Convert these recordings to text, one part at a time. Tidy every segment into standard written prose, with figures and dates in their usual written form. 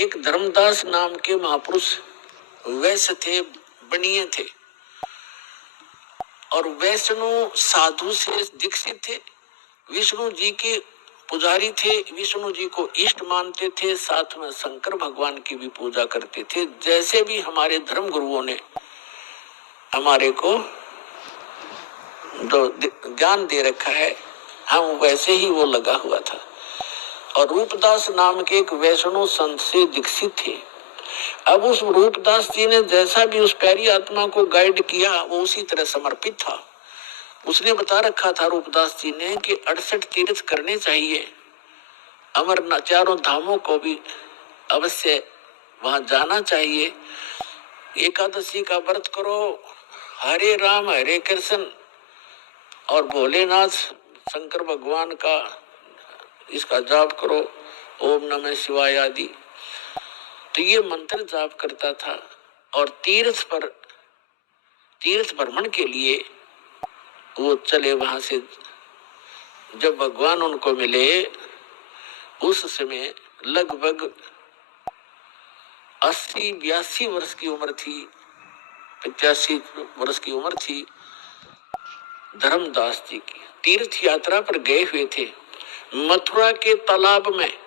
एक धर्मदास नाम के महापुरुष वैश्य थे, बनिए थे, और वैष्णव साधु से दीक्षित थे। विष्णु जी के पुजारी थे, विष्णु जी को इष्ट मानते थे, साथ में शंकर भगवान की भी पूजा करते थे। जैसे भी हमारे धर्म गुरुओं ने हमारे को जो ज्ञान दे रखा है, हम वैसे ही वो लगा हुआ था। और रूपदास नाम के एक वैष्णव संत से दीक्षित थे। अब उस रूपदास जी ने जैसा भी उस प्यारी आत्मा को गाइड किया, वो उसी तरह समर्पित था। उसने बता रखा था रूपदास जी ने कि 68 तीर्थ करने चाहिए, अमरनाथ चारों धामों को भी अवश्य वहां जाना चाहिए, एकादशी का व्रत करो, हरे राम हरे कृष्ण और भोलेनाथ शंकर भगवान का इसका जाप करो, ओम नमः शिवाय आदि। तो ये मंत्र जाप करता था। और तीर्थ भ्रमण के लिए वो चले वहां से। जब भगवान उनको मिले उस समय लगभग 80-82 वर्ष की उम्र थी, 85 वर्ष की उम्र थी धर्मदास जी की। तीर्थ यात्रा पर गए हुए थे मथुरा के तालाब में,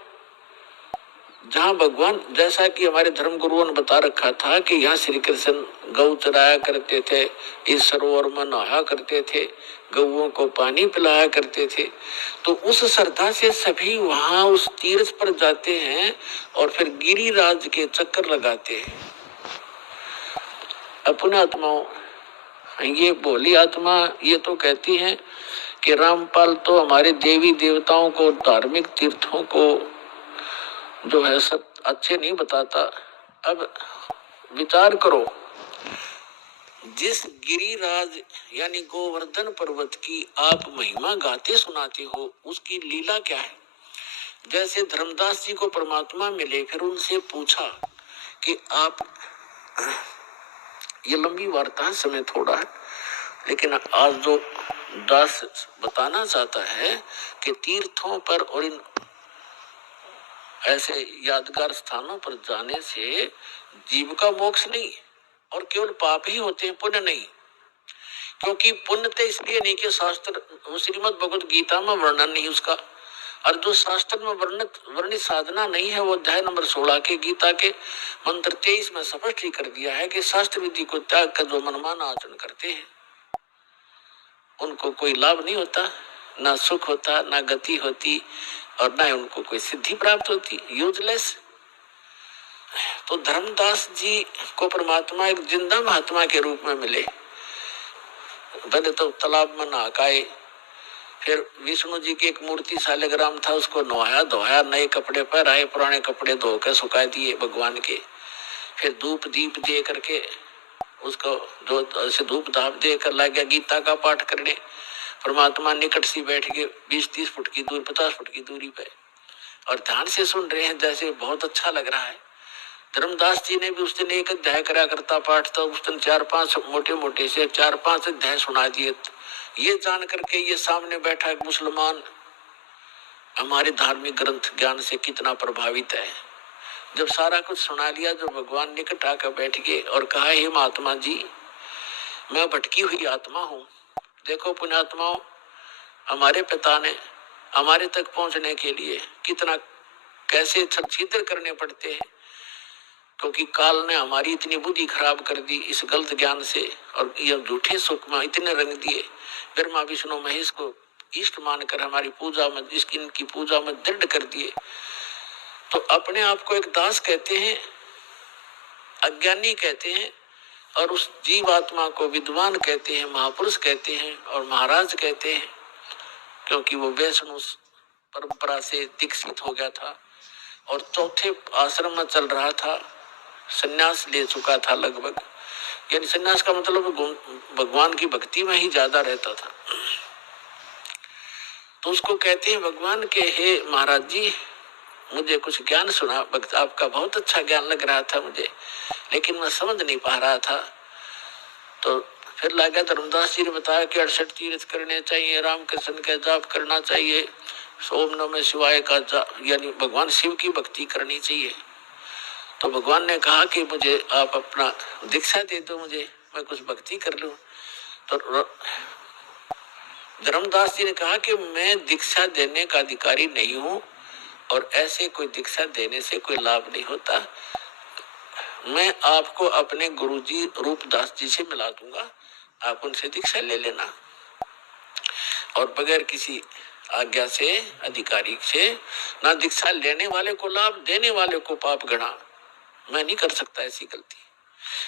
जहां भगवान, जैसा कि हमारे धर्म गुरुओं ने बता रखा था कि यहाँ श्री कृष्ण गौ चराया करते थे, इस सरोवर में नहाया करते थे, गौओं को पानी पिलाया करते थे। तो उस श्रद्धा से सभी वहां उस तीर्थ पर जाते हैं और फिर गिरिराज के चक्कर लगाते हैं। अपने आत्माओं, ये भोली आत्मा ये तो कहती हैं कि रामपाल तो हमारे देवी देवताओं को, धार्मिक तीर्थों को जो है सब अच्छे नहीं बताता। अब विचार करो, जिस गिरिराज यानी गोवर्धन पर्वत की आप महिमा गाते सुनाते हो, उसकी लीला क्या है। जैसे धर्मदास जी को परमात्मा मिले, फिर उनसे पूछा कि आप, ये लंबी वार्ता है, समय थोड़ा है, लेकिन आज जो दास बताना चाहता है कि तीर्थों पर और इन ऐसे यादगार स्थानों पर जाने से जीव का मोक्ष नहीं और केवल पाप ही होते हैं, पुण्य नहीं। क्योंकि पुण्य तो इसलिए नहीं कि शास्त्र, श्रीमद् भगवद गीता में वर्णन नहीं उसका, और जो शास्त्र में वर्णित साधना नहीं है, वो अध्याय नंबर 16 के गीता के मंत्र 23 में स्पष्ट ही कर दिया है कि शास्त्र विधि को त्याग कर जो मनमाना आचरण करते हैं उनको कोई लाभ नहीं होता, ना सुख होता, ना गति होती, और ना उनको कोई सिद्धि प्राप्त होती, यूजलेस। तो धर्मदास जी को परमात्मा एक जिंदा महात्मा के रूप में मिले। पहले तो तालाब में नहाए, फिर विष्णु जी की एक मूर्ति शालिग्राम था, उसको नहाया धोया, नए कपड़े पहनाए, पुराने कपड़े धो कर सुखा दिए भगवान के। फिर धूप दीप दे करके उसको जो ऐसे धूप धाप दे कर ला गया गीता का पाठ करने। परमात्मा निकट से बैठ के 20-30 फुट की दूरी, 50 फुट की दूरी पे, और ध्यान से सुन रहे हैं, जैसे बहुत अच्छा लग रहा है। धर्मदास जी ने भी उस दिन एक अध्याय करा करता पाठ था, उस दिन 4-5 मोटे से 4-5 अध्याय सुना दिए। ये जान करके ये सामने बैठा एक मुसलमान हमारे धार्मिक ग्रंथ ज्ञान से कितना प्रभावित है। जब सारा कुछ सुना लिया, जो भगवान निकट आकर बैठ गए और कहा, हे महात्मा जी, मैं भटकी हुई आत्मा हूँ। देखो पुण्यात्माओं, हमारे पिता ने हमारे तक पहुंचने के लिए कितना कैसे छिद्र करने पड़ते हैं, क्योंकि काल ने हमारी इतनी बुद्धि खराब कर दी इस गलत ज्ञान से, और यह झूठे सुख में इतने रंग दिए। ब्रह्मा विष्णु महेश को इष्ट मानकर हमारी पूजा में, इनकी पूजा में दृढ़ कर दिए। तो अपने आप को एक दास कहते हैं, अज्ञानी कहते हैं, और उस जीवात्मा को विद्वान कहते हैं, महापुरुष कहते हैं और महाराज कहते हैं, क्योंकि वो वैष्णव परंपरा से दीक्षित हो गया था और चौथे आश्रम में चल रहा था, संन्यास ले चुका था लगभग, यानी संन्यास का मतलब भगवान की भक्ति में ही ज्यादा रहता था। तो उसको कहते हैं भगवान के, हे महाराज जी, मुझे कुछ ज्ञान सुना, आपका बहुत अच्छा ज्ञान लग रहा था मुझे, लेकिन मैं समझ नहीं पा रहा था। तो फिर लगा धर्मदास जी ने बताया कि 68 तीर्थ करने चाहिए, राम कृष्ण का जाप करना चाहिए, ओम नमः शिवाय का जाप, यानी भगवान शिव की भक्ति करनी चाहिए। तो भगवान ने कहा कि मुझे आप अपना दीक्षा दे दो, मुझे मैं कुछ भक्ति कर लूं। तो धर्मदास जी ने कहा कि मैं दीक्षा देने का अधिकारी नहीं हूं और ऐसे कोई दीक्षा देने से कोई लाभ नहीं होता। मैं आपको अपने गुरुजी रूपदास जी से मिला दूंगा, आप उनसे दीक्षा ले लेना। और बगैर किसी आज्ञा से, अधिकारी से, ना दीक्षा लेने वाले को लाभ, देने वाले को पाप गणा। मैं नहीं कर सकता ऐसी गलती।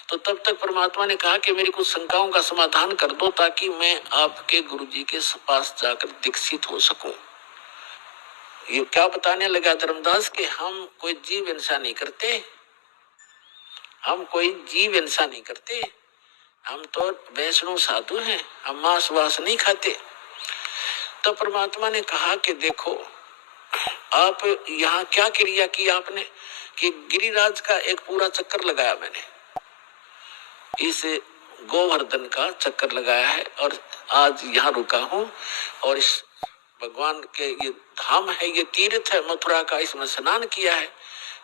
तो तब तक परमात्मा ने कहा कि मेरी कुछ शंकाओं का समाधान कर दो ताकि मैं आपके गुरुजी के पास जाकर दीक्षित हो सकूं। ये क्या बताने लगा धर्मदास कि हम कोई जीव हिंसा नहीं करते, हम कोई जीव हिंसा नहीं करते, हम तो वैष्णव साधु हैं, हम मांस वास नहीं खाते। तो परमात्मा ने कहा कि देखो आप यहाँ क्या क्रिया की आपने, कि गिरिराज का एक पूरा चक्कर लगाया मैंने, इस गोवर्धन का चक्कर लगाया है और आज यहाँ रुका हूँ। और इस भगवान के ये धाम है, ये तीर्थ है मथुरा का, इसमें स्नान किया है।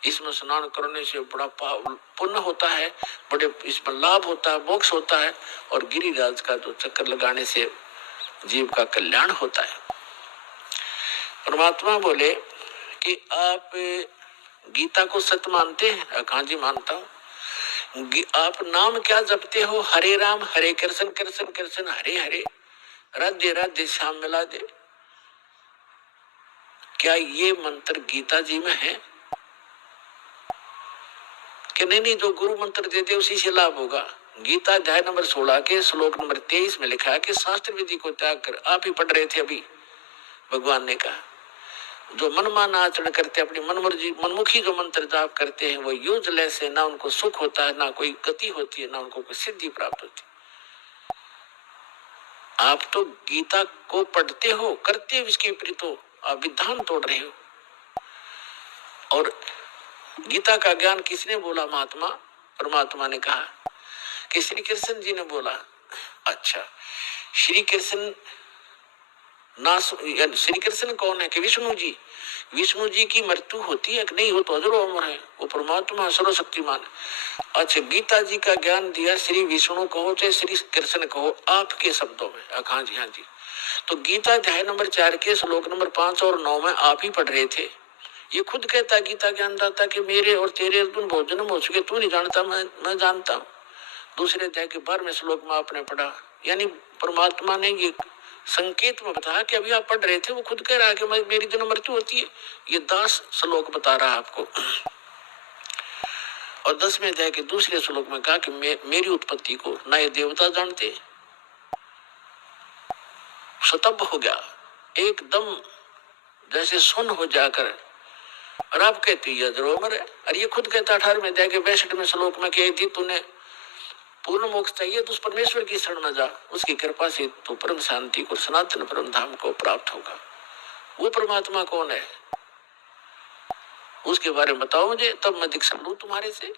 इसमें स्नान करने से बड़ा पुण्य होता है, बड़े इसमें लाभ होता है, मोक्ष होता है। और गिरिराज का जो चक्कर लगाने से जीव का कल्याण होता है। परमात्मा बोले कि आप गीता को सत्य मानते हैं? हाँ जी मानता हूँ। आप नाम क्या जपते हो? हरे राम हरे कृष्ण कृष्ण कृष्ण हरे हरे, राधे राधे श्याम मिला दे। क्या ये मंत्र गीता जी में है कि नहीं? जो गुरु मंत्र देते उसी से लाभ होगा। गीता अध्याय नंबर 16 के श्लोक नंबर 23 में लिखा है कि शास्त्र विधि को त्याग कर, आप ही पढ़ रहे थे अभी, भगवान ने कहा जो मनमाना आचरण करते, अपनी मनमुखी जो मंत्र जाप करते हैं वो यूजलेस है, ना उनको सुख होता है, ना कोई गति होती है, ना उनको कोई सिद्धि प्राप्त होती है। आप तो गीता को पढ़ते हो, करते हो इसके विपरीत हो, आप विधान तोड़ रहे हो। और गीता का ज्ञान किसने बोला? महात्मा परमात्मा ने कहा कि श्री कृष्ण जी ने बोला। अच्छा, श्री कृष्ण श्री कृष्ण कौन है? कि विष्णु जी। विष्णु जी की मृत्यु होती है कि नहीं? हो तो अजर अमर है, वो परमात्मा सर्वशक्तिमान। अच्छा, गीता जी का ज्ञान दिया श्री विष्णु कहो चाहे श्री कृष्ण कहो, आपके शब्दों में। हाँ जी हाँ जी। तो गीता अध्याय नंबर 4 के श्लोक नंबर 5 और 9 में आप ही पढ़ रहे थे। ये खुद कहता गीता ज्ञानदाता कि मेरे और तेरे अर्जुन बहुत जन्म हो चुके, तू नहीं जानता, मैं जानता हूँ। दूसरे अध्याय के 12वें श्लोक में आपने पढ़ा, यानी परमात्मा ने ये संकेत में बताया कि अभी आप पढ़ रहे थे, वो खुद कह रहा है कि मेरी जन्म मृत्यु होती है। ये 10 श्लोक बता रहा है आपको। और 10वें अध्याय के दूसरे श्लोक में कहा कि मेरी उत्पत्ति को ना ये देवता जानते। स्तब्ध हो गया एकदम, जैसे सुन हो जाकर। और आप कहते हैं जरूर है। और ये खुद कहता 18वें अध्याय के 62वें श्लोक में कि यदि तूने पूर्ण मोक्ष चाहिए तो उस परमेश्वर की शरण में जा, उसकी कृपा से तो परम शांति को, सनातन परम धाम को प्राप्त होगा। वो परमात्मा कौन है उसके बारे में बताओ मुझे, तब मैं दीक्षा लूं तुम्हारे से।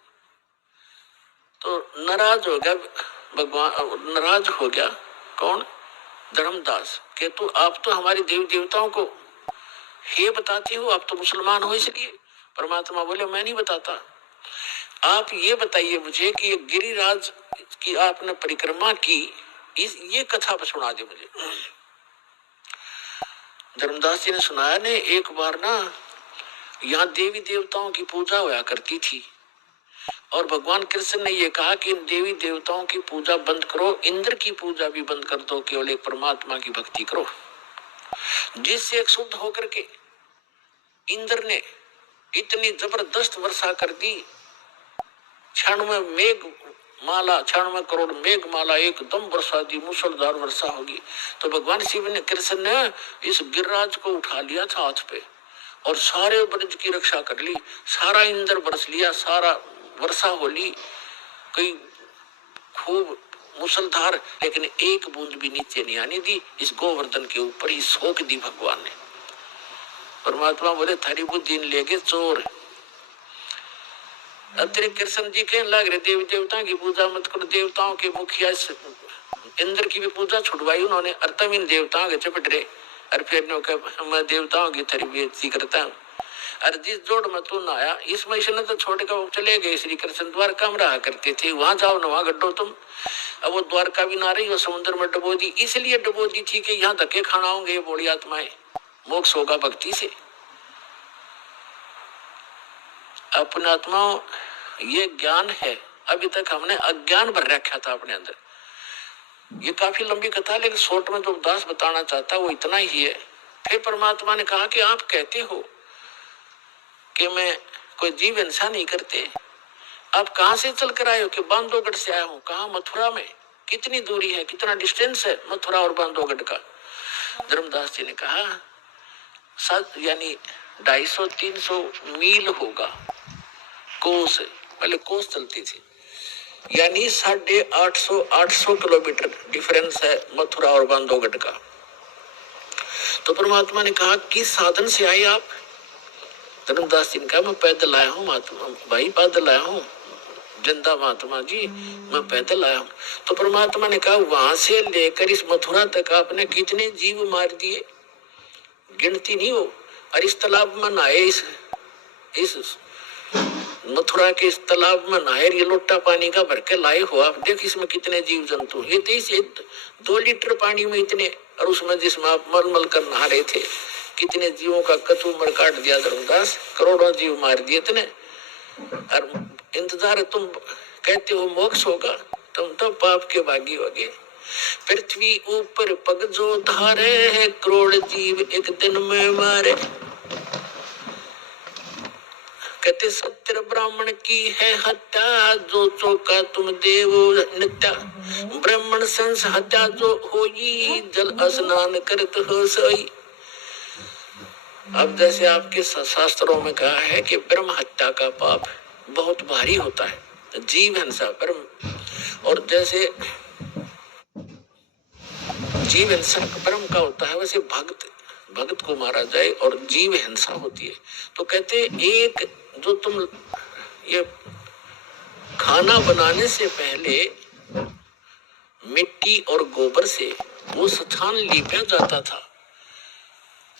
तो नाराज हो गया भगवान, नाराज हो गया कौन? धर्मदास के तू आप तो हमारे देवी देवताओं को हे बताते हो, आप तो मुसलमान हो इसलिए। परमात्मा बोले मैं नहीं बताता, आप ये बताइए मुझे कि ये गिरिराज की आपने परिक्रमा की, ये कथा पर सुना दे मुझे। धर्मदास जी ने सुनाया ने, एक बार ना यहाँ देवी देवताओं की पूजा हुआ करती थी और भगवान कृष्ण ने ये कहा कि इन देवी देवताओं की पूजा बंद करो, इंद्र की पूजा भी बंद कर दो, केवल एक परमात्मा की भक्ति करो। जिससे एक शुद्ध होकर के इंद्र ने इतनी जबरदस्त वर्षा कर दी, क्षण में मेघ माला, क्षण में करोड़ मेघ माला एकदम वर्षा दी, मूसलाधार वर्षा होगी। तो भगवान शिव ने, कृष्ण ने इस गिरिराज को उठा लिया था हाथ पे और सारे ब्रज की रक्षा कर ली, सारा इंद्र बरस लिया, सारा वर्षा हो ली, कई खूब मुसलधार, लेकिन एक बूंद भी नीचे नहीं आने दी। इस गोवर्धन के ऊपर ही सोख दी भगवान ने। परमात्मा बोले थारी बुद्धि ले गए चोर। अतिरिक्त कृष्ण जी कहने लग रहे देवी देवताओं की पूजा मत करो, देवताओं के मुखिया इंद्र की भी पूजा छुड़वाई उन्होंने, अर्थमीन देवताओं के चपट रहे। और फिर मैं देवताओं की थारी बेइज्जती करता हूँ। और जिस जोड़ में तू नहाया इसमें इसने तो छोड़ कर चले गए। श्री कृष्ण द्वारका में रहा करते थे, वहां जाओ न वहां गड्ढो तुम। अब वो द्वारका भी ना रही, वो समुद्र में डुबो दी, इसलिए डुबो दी थी कि यहाँ धक्के खाना होंगे ये बोली आत्माएं, मोक्ष होगा भक्ति से। अपने आत्माओं ये ज्ञान है, अभी तक हमने अज्ञान भर रखा था अपने अंदर। ये काफी लंबी कथा, लेकिन शॉर्ट में जो दास बताना चाहता वो इतना ही है। फिर परमात्मा ने कहा कि आप कहते हो कि मैं कोई जीव हिंसा नहीं करते, आप कहां से चल कर आए हो? कि बांधवगढ़ से आया हूं। कहा? मथुरा में। कितनी दूरी है, कितना डिस्टेंस है मथुरा और बांधवगढ़ का? धर्मदास जी ने कहा यानी 250-300 मील होगा। कोस, पहले कोस चलती थी, यानी 850 किलोमीटर डिफरेंस है मथुरा और बांधवगढ़ का। तो परमात्मा ने कहा किस साधन से आए आप? धर्मदास जी ने कहा मैं पैदल आया हूँ महात्मा भाई, पैदल आया हूँ जिंदा महात्मा जी, मैं पैदल आया हूँ। तो परमात्मा ने कहा वहां से लेकर इस मथुरा तक आपने कितने जीव मार दिए, गिनती नहीं हो। और इस तालाब में नहाए, इस मथुरा के इस तालाब में नहाए, ये लोटा पानी का भर के लाए हो आप, देख इसमें कितने जीव जंतु। ये 2 लीटर पानी में इतने, और उसमें जिसमें आप मल कर नहा रहे थे, कितने जीवों का कचूमर काट दिया धर्मदास, करोड़ों जीव मार दिए इतने। और इंतजार तुम कहते हो मोक्ष होगा, तुम तो पाप के भागी होगे। पृथ्वी ऊपर पग जो धारे है, करोड़ जीव एक दिन में मारे। कहते सत्य ब्राह्मण की है हत्या, जो चौका तुम देव नित्या। ब्राह्मण संस हत्या जो होई, जल स्नान करत हो सोई। अब जैसे आपके शास्त्रों में कहा है कि ब्रह्म हत्या का पाप बहुत भारी होता है, जीव हिंसा ब्रह्म, और जैसे जीव हिंसा ब्रह्म का होता है, वैसे भक्त को मारा जाए और जीव हिंसा होती है। तो कहते एक जो तुम ये खाना बनाने से पहले मिट्टी और गोबर से वो स्थान लीपा जाता था,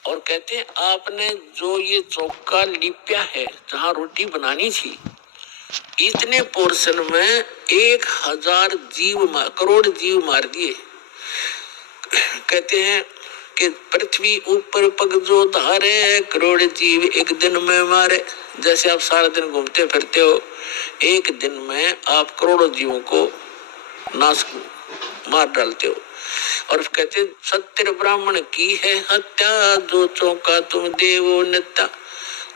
और कहते हैं आपने जो ये चौका लिपया है जहां रोटी बनानी थी, इतने पोर्शन में 1000 करोड़ जीव मार दिए। कहते हैं कि पृथ्वी ऊपर पग जो धारे, करोड़ जीव एक दिन में मारे। जैसे आप सारा दिन घूमते फिरते हो, एक दिन में आप करोड़ों जीवों को नाश मार डालते हो। और कहते सत्य ब्राह्मण की है हत्या, जो चौका तुम देवो नित्या।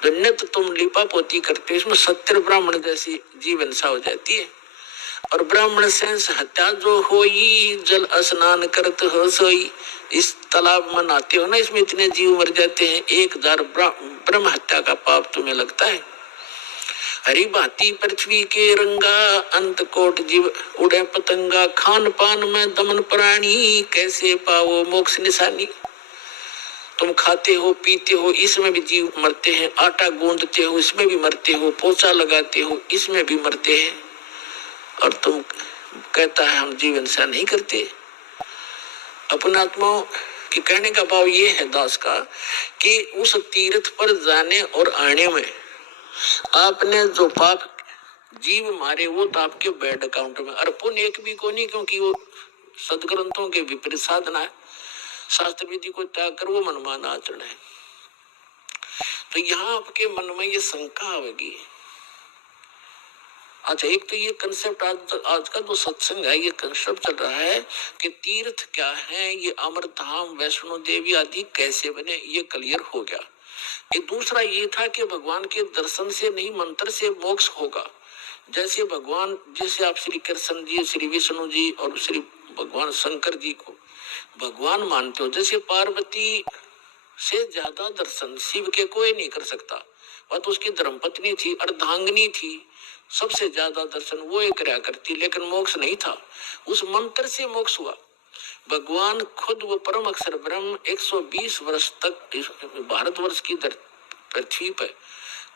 जो नित्य तुम लिपा पोती करते हो, इसमें सत्य ब्राह्मण जैसी जीव हिंसा हो जाती है। और ब्राह्मण सेंस हत्या जो होई, जल स्नान करत हो सोई। इस तालाब में नहाते हो ना, इसमें इतने जीव मर जाते हैं, 1000 ब्रह्म हत्या का पाप तुम्हें लगता है। हरी भांति पृथ्वी के रंगा, अंत कोट जीव उड़े पतंगा। खान पान में दमन प्राणी, कैसे पाओ मोक्ष निशानी। तुम खाते हो पीते हो, इसमें भी जीव मरते हैं। आटा गूंदते हो, इसमें भी मरते हो। पोछा लगाते हो, इसमें भी मरते हैं। और तुम कहता है हम जीव हिंसा नहीं करते। अपने आत्माओं के कहने का भाव ये है दास का कि उस तीर्थ पर जाने और आने में आपने जो पाप जीव मारे वो तो आपके बैड अकाउंट में, और पुण्य एक भी को नहीं, क्योंकि वो सदग्रंथों के विपरीत साधना है। शास्त्र विधि को त्याग कर वो मनमाना आचरण है। तो यहाँ आपके मन में ये शंका आवेगी। अच्छा, एक तो ये कंसेप्ट आज का जो सत्संग है, ये कंसेप्ट चल रहा है कि तीर्थ क्या है, ये अमरधाम वैष्णो देवी आदि कैसे बने, ये क्लियर हो गया। एक दूसरा ये था कि भगवान के दर्शन से नहीं मंत्र से मोक्ष होगा। जैसे भगवान, जैसे आप श्री कृष्ण जी, श्री विष्णु जी और श्री भगवान शंकर जी को भगवान मानते हो, जैसे पार्वती से ज्यादा दर्शन शिव के कोई नहीं कर सकता। वह तो उसकी धर्मपत्नी थी, अर्धांगिनी थी, सबसे ज्यादा दर्शन वो एक करया करती, लेकिन मोक्ष नहीं था। उस मंत्र से मोक्ष हुआ। भगवान खुद वो परम अक्षर ब्रह्म 120 वर्ष तक भारतवर्ष की पृथ्वी पर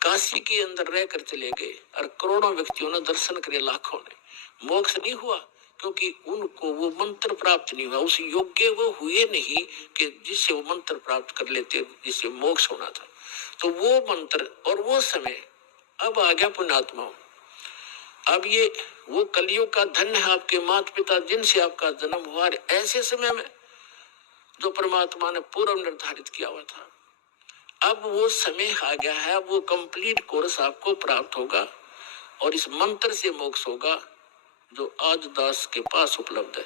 काशी के अंदर रहकर चले गए, और करोड़ों व्यक्तियों ने दर्शन करे, लाखों ने। मोक्ष नहीं हुआ, क्योंकि उनको वो मंत्र प्राप्त नहीं हुआ। उस योग्य वो हुए नहीं कि जिससे वो मंत्र प्राप्त कर लेते, जिससे मोक्ष होना था। तो वो मंत्र और वो समय अब आ गया पुण्यात्माओं। अब ये वो कलियुग का धन्य है आपके माता पिता जिनसे आपका जन्म हुआ है ऐसे समय में जो परमात्मा ने पूर्व निर्धारित किया हुआ था। अब वो समय आ गया है, वो कंप्लीट कोर्स आपको प्राप्त होगा और इस मंत्र से मोक्ष होगा जो आज दास के पास उपलब्ध है।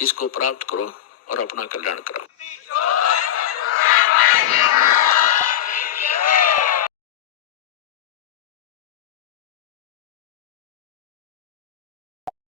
इसको प्राप्त करो और अपना कल्याण करो।